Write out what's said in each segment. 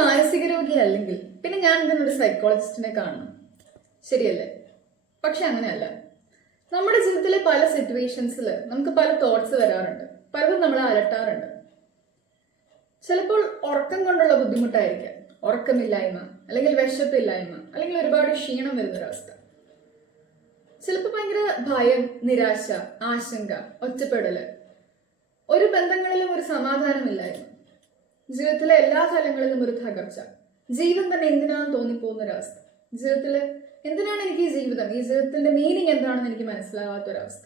മാനസിക രോഗി അല്ലെങ്കിൽ പിന്നെ ഞാൻ ഇതിനൊരു സൈക്കോളജിസ്റ്റിനെ കാണണം, ശരിയല്ലേ? പക്ഷെ അങ്ങനെയല്ല. നമ്മുടെ ജീവിതത്തിലെ പല സിറ്റുവേഷൻസിൽ നമുക്ക് പല തോട്ട്സ് വരാറുണ്ട്, പലതും നമ്മളെ അലട്ടാറുണ്ട്. ചിലപ്പോൾ ഉറക്കം കൊണ്ടുള്ള ബുദ്ധിമുട്ടായിരിക്കാം, ഉറക്കമില്ലായ്മ അല്ലെങ്കിൽ വിശപ്പില്ലായ്മ അല്ലെങ്കിൽ ഒരുപാട് ക്ഷീണം വരുന്നൊരവസ്ഥ. ചിലപ്പോൾ ഭയങ്കര ഭയം, നിരാശ, ആശങ്ക, ഒറ്റപ്പെടല്, ഒരു ബന്ധങ്ങളിലും ഒരു സമാധാനമില്ലായ്മ, ജീവിതത്തിലെ എല്ലാ തലങ്ങളിലും ഒരു തകർച്ച, ജീവൻ തന്നെ എന്തിനാണെന്ന് തോന്നിപ്പോകുന്ന ഒരവസ്ഥ, ജീവിതത്തിൽ എന്തിനാണ് എനിക്ക് ഈ ജീവിതത്തിന്റെ മീനിങ് എന്താണെന്ന് എനിക്ക് മനസ്സിലാവാത്തൊരവസ്ഥ.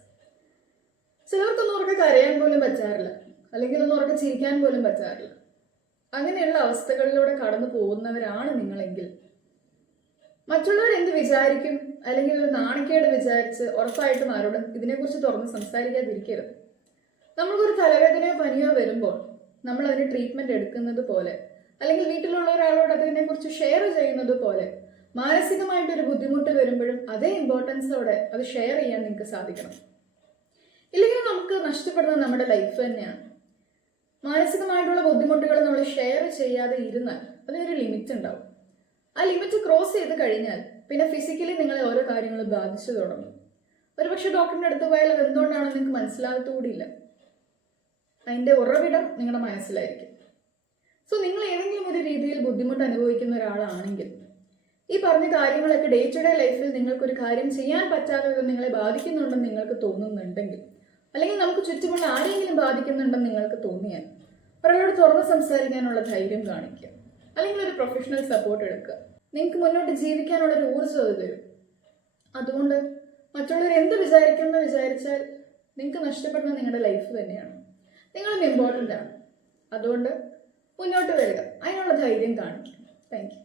ചിലർക്കൊന്നും ഉറക്കെ കരയാൻ പോലും പറ്റാറില്ല, അല്ലെങ്കിൽ ഒന്നും ഉറക്കെ ചിരിക്കാൻ പോലും പറ്റാറില്ല. അങ്ങനെയുള്ള അവസ്ഥകളിലൂടെ കടന്നു പോകുന്നവരാണ് നിങ്ങളെങ്കിൽ മറ്റുള്ളവർ എന്ത് വിചാരിക്കും അല്ലെങ്കിൽ ഒരു നാണക്കേട് വിചാരിച്ച് ഉറപ്പായിട്ടും ആരോടും ഇതിനെക്കുറിച്ച് തുറന്ന് സംസാരിക്കാതിരിക്കരുത്. നമ്മൾക്കൊരു തലവേദനയോ പനിയോ വരുമ്പോൾ നമ്മൾ അതിന് ട്രീറ്റ്മെന്റ് എടുക്കുന്നത് പോലെ അല്ലെങ്കിൽ വീട്ടിലുള്ള ഒരാളോട് അതിനെക്കുറിച്ച് ഷെയർ ചെയ്യുന്നത് പോലെ മാനസികമായിട്ടൊരു ബുദ്ധിമുട്ട് വരുമ്പോഴും അതേ ഇമ്പോർട്ടൻസോടെ അത് ഷെയർ ചെയ്യാൻ നിങ്ങൾക്ക് സാധിക്കണം. ഇല്ലെങ്കിൽ നമുക്ക് നഷ്ടപ്പെടുന്നത് നമ്മുടെ ലൈഫ് തന്നെയാണ്. മാനസികമായിട്ടുള്ള ബുദ്ധിമുട്ടുകൾ നമ്മൾ ഷെയർ ചെയ്യാതെ ഇരുന്നാൽ അതിനൊരു ലിമിറ്റ് ഉണ്ടാവും. ആ ലിമിറ്റ് ക്രോസ് ചെയ്ത് കഴിഞ്ഞാൽ പിന്നെ ഫിസിക്കലി നിങ്ങളെ ഓരോ കാര്യങ്ങൾ ബാധിച്ചു തുടങ്ങും. ഒരുപക്ഷെ ഡോക്ടറിന്റെ അടുത്ത് പോയാൽ അത് എന്തുകൊണ്ടാണെന്ന് നിങ്ങൾക്ക് മനസ്സിലാകത്തുകൂടിയില്ല. അതിൻ്റെ ഉറവിടം നിങ്ങളുടെ മനസ്സിലായിരിക്കും. സോ നിങ്ങൾ ഏതെങ്കിലും ഒരു രീതിയിൽ ബുദ്ധിമുട്ട് അനുഭവിക്കുന്ന ഒരാളാണെങ്കിൽ ഈ പറഞ്ഞ കാര്യങ്ങളൊക്കെ ഡേ ടു ഡേ ലൈഫിൽ നിങ്ങൾക്കൊരു കാര്യം ചെയ്യാൻ പറ്റാതെ നിങ്ങളെ ബാധിക്കുന്നുണ്ടെന്ന് നിങ്ങൾക്ക് തോന്നുന്നുണ്ടെങ്കിൽ, അല്ലെങ്കിൽ നമുക്ക് ചുറ്റുമുള്ള ആരെങ്കിലും ബാധിക്കുന്നുണ്ടെന്ന് നിങ്ങൾക്ക് തോന്നിയാൽ ഒരാളോട് തുറന്ന് സംസാരിക്കാനുള്ള ധൈര്യം കാണിക്കുക, അല്ലെങ്കിൽ ഒരു പ്രൊഫഷണൽ സപ്പോർട്ട് എടുക്കുക. നിങ്ങൾക്ക് മുന്നോട്ട് ജീവിക്കാനുള്ളൊരു ഊർജ്ജം അത് തരും. അതുകൊണ്ട് മറ്റുള്ളവർ എന്ത് വിചാരിക്കുമെന്ന് വിചാരിച്ചാൽ നിങ്ങൾക്ക് നഷ്ടപ്പെടുന്നത് നിങ്ങളുടെ ലൈഫ് തന്നെയാണ്. നിങ്ങളും ഇമ്പോർട്ടൻ്റ് ആണ്. അതുകൊണ്ട് മുന്നോട്ട് വരിക, അതിനുള്ള ധൈര്യം കാണിക്കുക. Thank you.